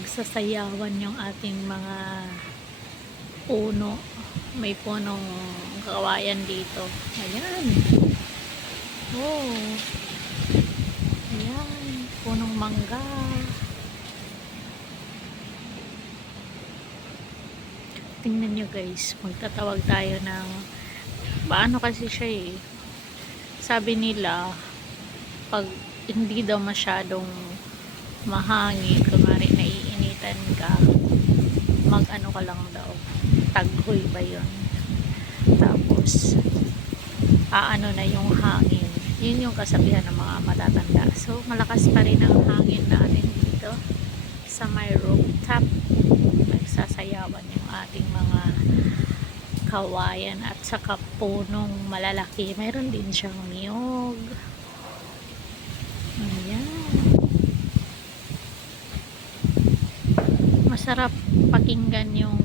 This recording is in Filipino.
Nagsasayawan yung ating mga puno. May punong kawayan dito. Ayan. Oh. Ayan. Punong mangga. Tingnan nyo guys. Magtatawag tayo ng paano kasi siya eh. Sabi nila pag hindi daw masyadong mahangin, kunwari naiinitan ka, mag ano ka lang daw, taghoy ba yun, tapos aano na yung hangin. Yun yung kasabihan ng mga matatanda. So malakas pa rin ang hangin natin dito sa may rooftop. Nagsasayawan yung ating mga kawayan at saka punong malalaki. Mayroon din siyang niyog. Ayan. Masarap pakinggan yung